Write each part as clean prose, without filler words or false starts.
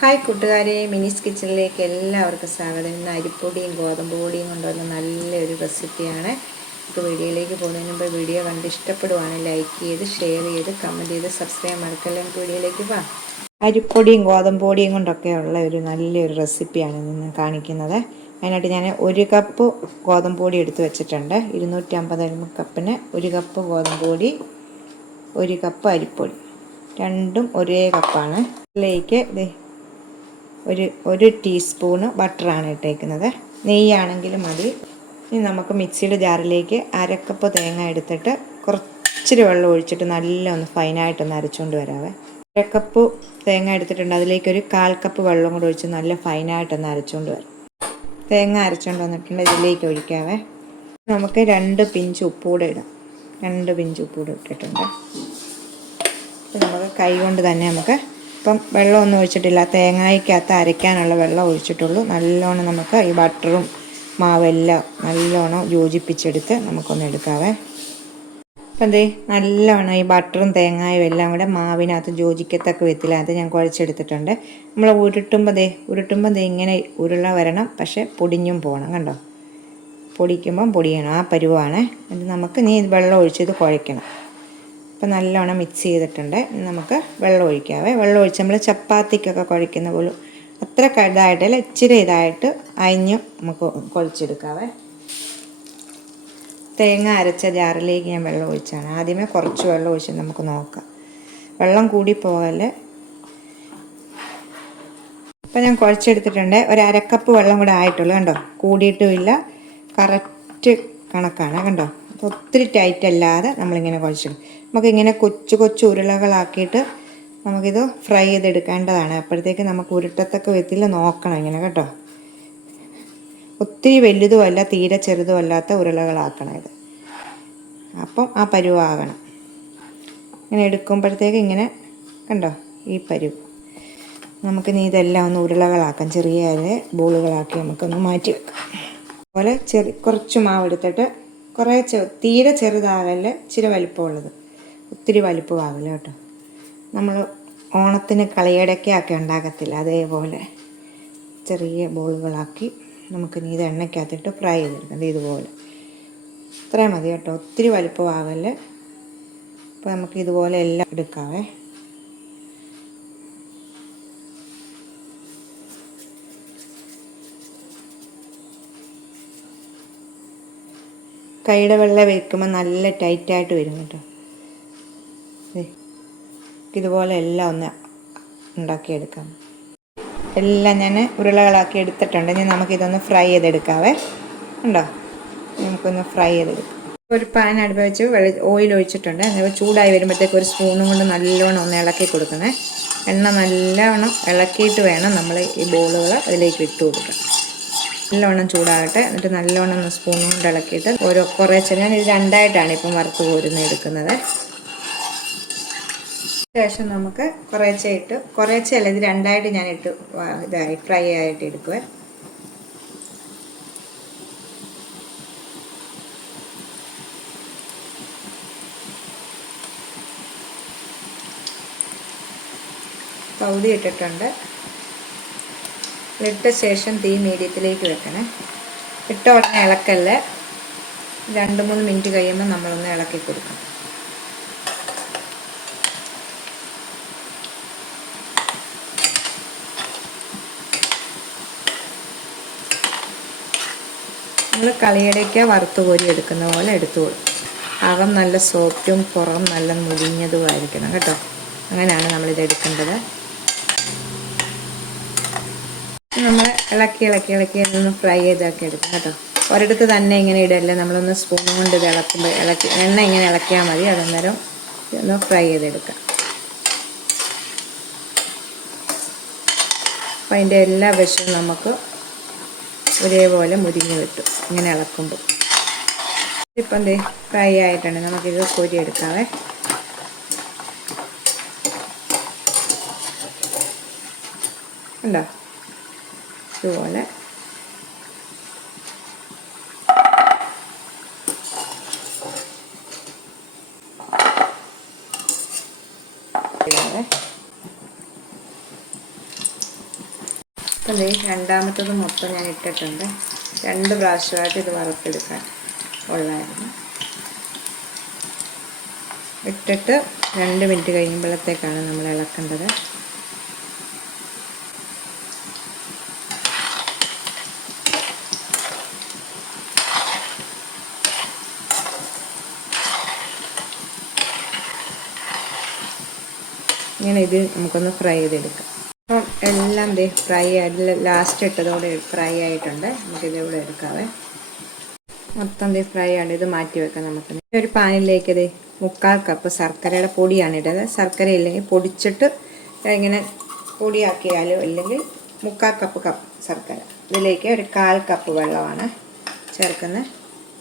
Hi കൂട്ടുകാരെ, മിനിസ് കിച്ചണിലേക്ക് എല്ലാവർക്കും സ്വാഗതം. ഇന്ന് അരിപ്പൊടിയും ഗോതമ്പ് പൊടിയും കൊണ്ടുവന്ന നല്ലൊരു റെസിപ്പിയാണ്. ഇപ്പോൾ വീഡിയോയിലേക്ക് പോകുന്നതിന് മുമ്പ് വീഡിയോ കണ്ട് ഇഷ്ടപ്പെടുവാണെങ്കിൽ ലൈക്ക് ചെയ്ത്, ഷെയർ ചെയ്ത്, കമൻറ്റ് ചെയ്ത്, സബ്സ്ക്രൈബ് മറക്കല്ലേ. നമുക്ക് വീഡിയോയിലേക്ക് പോകാം. അരിപ്പൊടിയും ഗോതമ്പ് പൊടിയും കൊണ്ടൊക്കെയുള്ള ഒരു നല്ലൊരു റെസിപ്പിയാണ് ഇന്ന് കാണിക്കുന്നത്. അതിനായിട്ട് ഞാൻ 1 കപ്പ് ഗോതമ്പ് പൊടി എടുത്ത് വെച്ചിട്ടുണ്ട്. 250 കപ്പിന് 1 കപ്പ് ഗോതമ്പ് പൊടി, 1 കപ്പ് അരിപ്പൊടി, രണ്ടും ഒരേ കപ്പാണ്. ഇതിലേക്ക് ഒരു ടീസ്പൂണ് ബട്ടറാണ് ഇട്ടേക്കുന്നത്. നെയ്യാണെങ്കിലും മതി. ഇനി നമുക്ക് മിക്സിയുടെ ജാറിലേക്ക് 1/2 കപ്പ് തേങ്ങ എടുത്തിട്ട് കുറച്ചിരി വെള്ളം ഒഴിച്ചിട്ട് നല്ല ഒന്ന് ഫൈനായിട്ടൊന്ന് അരച്ചുകൊണ്ട് വരാവേ. 1/2 കപ്പ് തേങ്ങ എടുത്തിട്ടുണ്ട്. അതിലേക്ക് ഒരു 1/4 കപ്പ് വെള്ളം കൂടെ ഒഴിച്ച് നല്ല ഫൈനായിട്ടൊന്ന് അരച്ചുകൊണ്ട് വരാം. തേങ്ങ അരച്ചുകൊണ്ട് വന്നിട്ടുണ്ട്. ഇതിലേക്ക് ഒഴിക്കാവേ. നമുക്ക് 2 പിഞ്ച് ഉപ്പ് കൂടെ ഇടാം. 2 പിഞ്ച് ഉപ്പ് കൂടെ ഇട്ടിട്ടുണ്ട്. നമുക്ക് കൈ കൊണ്ട് തന്നെ ഇപ്പം വെള്ളമൊന്നും ഒഴിച്ചിട്ടില്ല, തേങ്ങയ്ക്കകത്ത് അരയ്ക്കാനുള്ള വെള്ളം ഒഴിച്ചിട്ടുള്ളൂ. നല്ലോണം നമുക്ക് ഈ ബട്ടറും മാവെല്ലാം നല്ലോണം യോജിപ്പിച്ചെടുത്ത് നമുക്കൊന്ന് എടുക്കാവേ. അപ്പം നല്ലോണം ഈ ബട്ടറും തേങ്ങായും എല്ലാം കൂടെ മാവിനകത്ത് യോജിക്കത്തക്ക വിധത്തിലകത്ത് ഞാൻ കുഴച്ചെടുത്തിട്ടുണ്ട്. നമ്മൾ ഉരുട്ടുമ്പോൾ ഇങ്ങനെ ഉരുള വരണം, പക്ഷെ പൊടിഞ്ഞും പോകണം. കണ്ടോ, പൊടിക്കുമ്പം പൊടിയണം, ആ പരുവാണ്. ഇത് നമുക്ക് വെള്ളം ഒഴിച്ചത് കുഴയ്ക്കണം. അപ്പോൾ നല്ലോണം മിക്സ് ചെയ്തിട്ടുണ്ട്. നമുക്ക് വെള്ളം ഒഴിക്കാവേ. വെള്ളം ഒഴിച്ച് നമ്മൾ ചപ്പാത്തിക്കൊക്കെ കുഴയ്ക്കുന്ന പോലും അത്ര ഇതായിട്ടല്ല, ഇച്ചിരി ഇതായിട്ട് അരിഞ്ഞ് നമുക്ക് കുഴച്ചെടുക്കാവേ. തേങ്ങ അരച്ച ജാറിലേക്ക് ഞാൻ വെള്ളം ഒഴിച്ചാണ്. ആദ്യമേ കുറച്ച് വെള്ളം ഒഴിച്ച് നമുക്ക് നോക്കാം, വെള്ളം കൂടി പോകല്ലേ. അപ്പോൾ ഞാൻ കുഴച്ചെടുത്തിട്ടുണ്ട്. ഒരു 1/2 കപ്പ് വെള്ളം കൂടെ ആയിട്ടുള്ളൂ. കണ്ടോ, കൂടിയിട്ടുമില്ല, കറക്റ്റ് കണക്കാണ്. കണ്ടോ, ഒത്തിരി ടൈറ്റ് അല്ലാതെ നമ്മളിങ്ങനെ കുഴച്ചെടുക്കും. നമുക്കിങ്ങനെ കൊച്ചു ഉരുളകളാക്കിയിട്ട് നമുക്കിത് ഫ്രൈ ചെയ്തെടുക്കേണ്ടതാണ്. അപ്പോഴത്തേക്ക് നമുക്ക് ഉരുട്ടത്തക്ക വിധത്തിൽ നോക്കണം ഇങ്ങനെ, കേട്ടോ. ഒത്തിരി വലുതുമല്ല, തീരെ ചെറുതുമല്ലാത്ത ഉരുളകളാക്കണം ഇത്. അപ്പം ആ പരുവാകണം. ഇങ്ങനെ എടുക്കുമ്പോഴത്തേക്ക് ഇങ്ങനെ കണ്ടോ, ഈ പരുവ്. നമുക്കിനി ഇതെല്ലാം ഒന്ന് ഉരുളകളാക്കാം. ചെറിയ ബോളുകളാക്കി നമുക്കൊന്ന് മാറ്റി വെക്കാം. അതുപോലെ കുറച്ച് മാവ് എടുത്തിട്ട് തീരെ ചെറുതാകല്ലേ, ഇച്ചിരി വലിപ്പമുള്ളത്, ഒത്തിരി വലിപ്പമാവില്ല കേട്ടോ. നമ്മൾ ഓണത്തിന് കളിയടയ്ക്കൊക്കെ ഉണ്ടാക്കത്തില്ല, അതേപോലെ ചെറിയ ബോളുകളാക്കി നമുക്കിനി ഇത് എണ്ണയ്ക്കകത്തിട്ട് ഫ്രൈ ചെയ്തെടുക്കാം. ഇതുപോലെ ഇത്രയും മതി കേട്ടോ, ഒത്തിരി വലിപ്പമാകല്ലേ. അപ്പോൾ നമുക്ക് ഇതുപോലെ എല്ലാം എടുക്കാവേ. കൈയുടെ വെള്ളം വയ്ക്കുമ്പോൾ നല്ല ടൈറ്റായിട്ട് വരും കേട്ടോ. ഇതുപോലെ എല്ലാം ഒന്ന് ഉണ്ടാക്കിയെടുക്കാം. എല്ലാം ഞാൻ ഉരുളകളാക്കി എടുത്തിട്ടുണ്ട്. ഇനി നമുക്കിതൊന്ന് ഫ്രൈ ചെയ്തെടുക്കാവേ. ഉണ്ടോ, നമുക്കൊന്ന് ഫ്രൈ ചെയ്തെടുക്കാം. ഒരു പാൻ അടുപ്പ് വെച്ച് ഓയിൽ ഒഴിച്ചിട്ടുണ്ട്. എന്നിട്ട് ചൂടായി വരുമ്പോഴത്തേക്ക് ഒരു സ്പൂണും കൊണ്ട് നല്ലോണം ഒന്ന് ഇളക്കി കൊടുക്കണേ. എണ്ണ നല്ലോണം ഇളക്കിയിട്ട് വേണം നമ്മൾ ഈ ബോളുകൾ അതിലേക്ക് ഇട്ട് കൊടുക്കാം. നല്ലോണം ചൂടാകട്ടെ. എന്നിട്ട് നല്ലോണം ഒന്ന് സ്പൂൺ കൊണ്ട് ഇളക്കിയിട്ട് കുറേശ്ശെ, ഞാൻ ഇത് 2ആയിട്ടാണ് ഇപ്പം വറുത്ത് കോരുന്ന എടുക്കുന്നത്. ശേഷം നമുക്ക് കുറേശ്ശെയല്ല, ഇത് 2ആയിട്ട് ഞാൻ ഇതായി ഫ്രൈ ആയിട്ട് എടുക്കുവേ. പകുതി ഇട്ടിട്ടുണ്ട്. ഇട്ട ശേഷം തീ മീഡിയത്തിലേക്ക് വെക്കണേ. ഇട്ട ഉടനെ ഇളക്കല്ലേ, 2-3 മിനിറ്റ് കഴിയുമ്പോൾ നമ്മളൊന്ന് ഇളക്കി കൊടുക്കണം. നമ്മൾ കളിയടയ്ക്ക് വറുത്ത് കോരി എടുക്കുന്ന പോലെ എടുത്തു കൊടുക്കും. അകം നല്ല സോഫ്റ്റും പുറം നല്ല മുരിഞ്ഞതുമായിരിക്കണം കേട്ടോ. അങ്ങനെയാണ് നമ്മളിത് എടുക്കേണ്ടത്. നമ്മൾ ഇളക്കി ഒന്ന് ഫ്രൈ ചെയ്താക്കി എടുക്കും കേട്ടോ. ഒരിടത്ത് തന്നെ ഇങ്ങനെ ഇടല്ലേ, നമ്മളൊന്ന് സ്പൂൺ കൊണ്ട് ഇത് ഇളക്കുമ്പോൾ എണ്ണ ഇങ്ങനെ ഇളക്കിയാൽ മതി. അതന്നേരം ഒന്ന് ഫ്രൈ ചെയ്തെടുക്കാം. അപ്പം അതിൻ്റെ എല്ലാ വശവും നമുക്ക് ഒരേപോലെ മുരിഞ്ഞ് കിട്ടും ഇങ്ങനെ ഇളക്കുമ്പോൾ. ഇപ്പം ഫ്രൈ ആയിട്ടുണ്ട്. നമുക്കിത് കോരി എടുക്കാവേ. ഉണ്ടോ, ഇതുപോലെ അപ്പം രണ്ടാമത്തത് മൊത്തം ഞാൻ ഇട്ടിട്ടുണ്ട്. 2 പ്രാവശ്യമായിട്ട് ഇത് വറുത്തെടുക്കാൻ ഉള്ളായിരുന്നു. ഇട്ടിട്ട് 2 മിനിറ്റ് കഴിയുമ്പോഴത്തേക്കാണ് നമ്മൾ ഇളക്കേണ്ടത്. ഇങ്ങനെ ഇത് നമുക്കൊന്ന് ഫ്രൈ ചെയ്തെടുക്കാം. അപ്പം എല്ലാം ഫ്രൈ ആയിട്ട് ലാസ്റ്റ് ഇട്ടതോടെ ഫ്രൈ ആയിട്ടുണ്ട്. നമുക്കിതിവിടെ എടുക്കാവേ. മൊത്തം ഫ്രൈ ആണ്. ഇത് മാറ്റി വെക്കാം. നമുക്ക് ഒരു പാനിലേക്ക് 3/4 കപ്പ് ശർക്കരയുടെ പൊടിയാണ് ഇട്ടത്. ശർക്കര ഇല്ലെങ്കിൽ പൊടിച്ചിട്ട് ഇങ്ങനെ പൊടിയാക്കിയാലോ, അല്ലെങ്കിൽ 3/4 കപ്പ് ശർക്കര. ഇതിലേക്ക് ഒരു 1/4 കപ്പ് വെള്ളമാണ് ചേർക്കുന്നത്.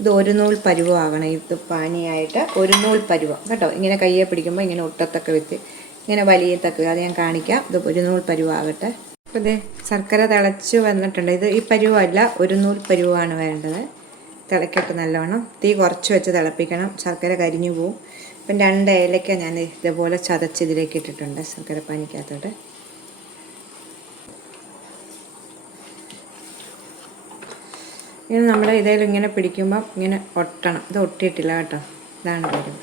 ഇത് 1 നൂൽ പരുവമാകണം. ഇത് പാനിയായിട്ട് 1 നൂൽ പരുവം കേട്ടോ. ഇങ്ങനെ കയ്യെ പിടിക്കുമ്പോൾ ഇങ്ങനെ ഒട്ടത്തൊക്കെ വെച്ച് ഇങ്ങനെ വലിയത്തൊക്കെ, അത് ഞാൻ കാണിക്കാം. ഇത് 1 നൂൽ പരുവാകട്ടെ. അപ്പോൾ ശർക്കര തിളച്ച് വന്നിട്ടുണ്ട്. ഇത് ഈ പരുവമല്ല, 1 നൂൽ പരുവാണ് വേണ്ടത്. തിളക്കട്ട് നല്ലോണം. തീ കുറച്ച് വെച്ച് തിളപ്പിക്കണം, ശർക്കര കരിഞ്ഞു പോവും. അപ്പം 2 ഏലക്ക ഞാൻ ഇതേപോലെ ചതച്ച് ഇതിലേക്ക് ഇട്ടിട്ടുണ്ട് ശർക്കര പാനിക്കകത്തോട്ട്. ഇനി നമ്മൾ ഇങ്ങനെ പിടിക്കുമ്പം ഇങ്ങനെ ഒട്ടണം. ഇത് ഒട്ടിയിട്ടില്ല കേട്ടോ. ഇതാണ് വരും.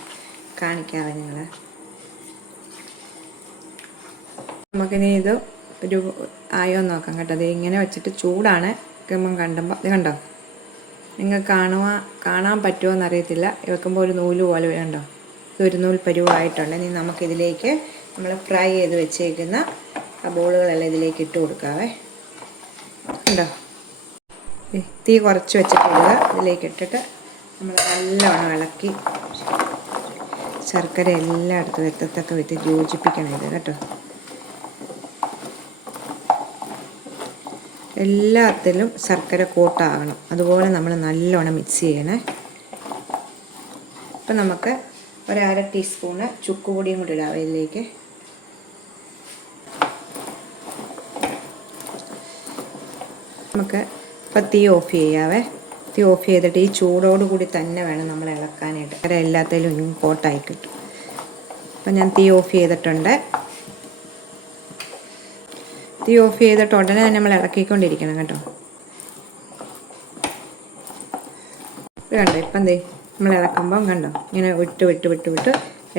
കാണിക്കാതെ നിങ്ങൾ. നമുക്കിനി ഇത് ഒരു ആയോ നോക്കാം കേട്ടോ. അത് ഇങ്ങനെ വെച്ചിട്ട് ചൂടാണ്. കണ്ടുമ്പോൾ ഇത് കണ്ടോ, നിങ്ങൾക്ക് കാണാൻ പറ്റുമോ എന്നറിയത്തില്ല. വെക്കുമ്പോൾ ഒരു നൂല് പോലെ കണ്ടോ. ഇത് 1 നൂൽ പരുവായിട്ടുണ്ട്. ഇനി നമുക്കിതിലേക്ക് നമ്മൾ ഫ്രൈ ചെയ്ത് വെച്ചേക്കുന്ന ആ ബോളുകളെല്ലാം ഇതിലേക്ക് ഇട്ട് കൊടുക്കാവേ. കണ്ടോ, തീ കുറച്ച് വെച്ചിട്ടുള്ള ഇതിലേക്ക് ഇട്ടിട്ട് നമ്മൾ നല്ലോണം ഇളക്കി ശർക്കര എല്ലായിടത്തും എത്തത്തൊക്കെ വെച്ച് യോജിപ്പിക്കണം ഇത് കേട്ടോ. എല്ലാത്തിലും ശർക്കര കോട്ടാകണം. അതുപോലെ നമ്മൾ നല്ലോണം മിക്സ് ചെയ്യണേ. അപ്പം നമുക്ക് 1/2 ടീസ്പൂണ് ചുക്കുപൊടിയും കൂടി ഇടാം ഇതിലേക്ക്. നമുക്ക് ഇപ്പം തീ ഓഫ് ചെയ്യാവേ. തീ ഓഫ് ചെയ്തിട്ട് ഈ ചൂടോടുകൂടി തന്നെ വേണം നമ്മൾ ഇളക്കാനായിട്ട്. ശർക്കര എല്ലാത്തിലും കോട്ടായി കിട്ടും. അപ്പം ഞാൻ തീ ഓഫ് ചെയ്തിട്ടുണ്ട്. തീ ഓഫ് ചെയ്തിട്ട് ഉടനെ തന്നെ നമ്മൾ ഇളക്കിക്കൊണ്ടിരിക്കണം കേട്ടോ. ഇത് കണ്ടോ, ഇപ്പം നമ്മൾ ഇളക്കുമ്പം കണ്ടോ ഇങ്ങനെ വിട്ട്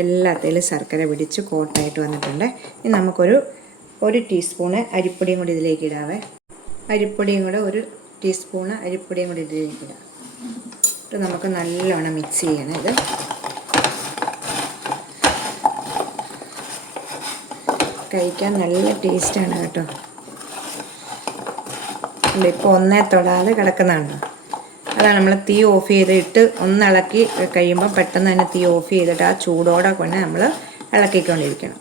എല്ലാത്തിലും ശർക്കര പിടിച്ച് കോട്ടായിട്ട് വന്നിട്ടുണ്ട്. ഇനി നമുക്കൊരു 1 ടീസ്പൂണ് അരിപ്പൊടിയും കൂടി ഇതിലേക്ക് ഇടാവേ. അരിപ്പൊടിയും കൂടെ 1 ടീസ്പൂണ് അരിപ്പൊടിയും കൂടി ഇതിലേക്ക് ഇടാം. ഇത് നമുക്ക് നല്ലോണം മിക്സ് ചെയ്യണം. ഇത് കഴിക്കാൻ നല്ല ടേസ്റ്റാണ് കേട്ടോ. ഇപ്പോൾ ഒന്നേ തൊടാതെ കിടക്കുന്നതാണ്. അതാണ് നമ്മൾ തീ ഓഫ് ചെയ്തിട്ട് ഒന്ന് ഇളക്കി കഴിയുമ്പോൾ പെട്ടെന്ന് തന്നെ തീ ഓഫ് ചെയ്തിട്ട് ആ ചൂടോടെ കൊണ്ട് നമ്മൾ ഇളക്കിക്കൊണ്ടിരിക്കണം.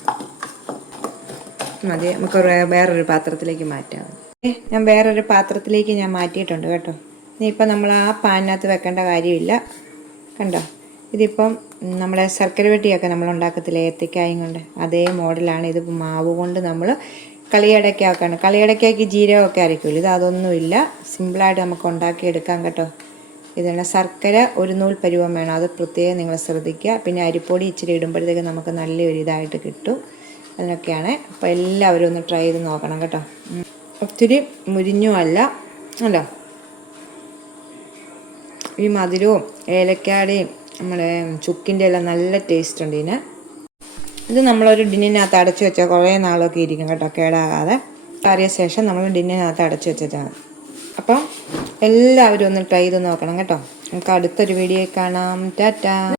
മതി. നമുക്ക് വേറൊരു പാത്രത്തിലേക്ക് മാറ്റാം. ഞാൻ വേറൊരു പാത്രത്തിലേക്ക് മാറ്റിയിട്ടുണ്ട് കേട്ടോ. ഇനിയിപ്പോൾ നമ്മൾ ആ പാനിനകത്ത് വെക്കേണ്ട കാര്യമില്ല. കണ്ടോ, ഇതിപ്പം നമ്മുടെ ശർക്കര വെട്ടിയൊക്കെ നമ്മൾ ഉണ്ടാക്കത്തില്ല ഏത്തക്കായും കൊണ്ട്, അതേ മോഡലാണ്. ഇത് മാവ് കൊണ്ട് നമ്മൾ കളിയടയ്ക്കാക്കാണ്. കളിയടയ്ക്കാക്കി ജീരകമൊക്കെ അരയ്ക്കുമല്ലോ. ഇത് അതൊന്നുമില്ല. സിമ്പിളായിട്ട് നമുക്ക് ഉണ്ടാക്കിയെടുക്കാം കേട്ടോ. ഇതാണ് ശർക്കര 1 നൂൽ പരുവം വേണം. അത് പ്രത്യേകം നിങ്ങൾ ശ്രദ്ധിക്കുക. പിന്നെ അരിപ്പൊടി ഇച്ചിരി ഇടുമ്പോഴത്തേക്ക് നമുക്ക് നല്ലൊരു ഇതായിട്ട് കിട്ടും. അതിനൊക്കെയാണ്. അപ്പോൾ എല്ലാവരും ഒന്ന് ട്രൈ ചെയ്ത് നോക്കണം കേട്ടോ. ഒത്തിരി മുരിഞ്ഞുമല്ല അല്ലോ. ഈ മധുരവും ഏലക്കാടയും നമ്മുടെ ചുക്കിൻ്റെ എല്ലാം നല്ല ടേസ്റ്റ് ഉണ്ട് ഇതിന്. ഇത് നമ്മളൊരു ടിന്നിനകത്ത് അടച്ചു വെച്ചാൽ കുറേ നാളൊക്കെ ഇരിക്കും കേട്ടോ, കേടാകാതെ. കറിയ ശേഷം നമ്മൾ ടിന്നിനകത്ത് അടച്ചു വെച്ചാൽ. അപ്പം എല്ലാവരും ഒന്ന് ട്രൈ ചെയ്ത് നോക്കണം കേട്ടോ. നമുക്ക് അടുത്തൊരു വീഡിയോ കാണാം. ടാറ്റാ.